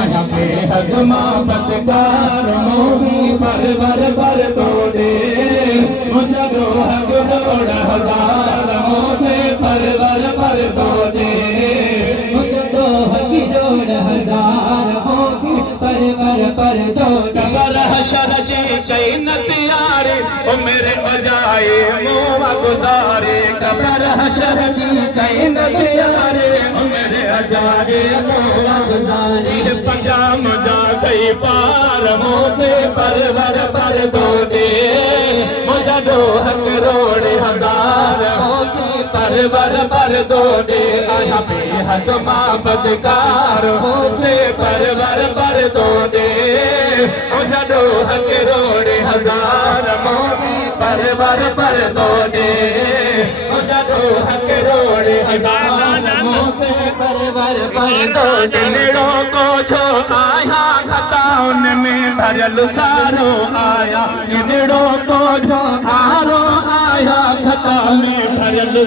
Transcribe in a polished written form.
आया बेहद मोहब्बतकार मोही परवर पर तोड़े मुझे दो हक जोड़ हजार मोहे परवर पर तोड़े मुझे दो हक जोड़ हजार मोही परवर पर तोड़े कबर हशर जी कैनत यारे ओ मेरे अजाए मोवा गुजारे कबर हशर जी कैनत यारे ओ मेरे अजाए मोवा गुजारे पंजाब जा गई पार मोते परवर पर दोगे मुझे दो हक रोड़े हजार मोते परवर पर दोगे आया बेहद मोहब्बतकार मोते परवर पर दोगे मुझे दो हक रोड़े हजार मोते परवर पर दोगे मुझे दो हक रोड़े हजार मोते परवर पर दोगे नेड़ों को जो आया खताउन में भरल सारो आया नेड़ों को जो आरो आया खता में भरल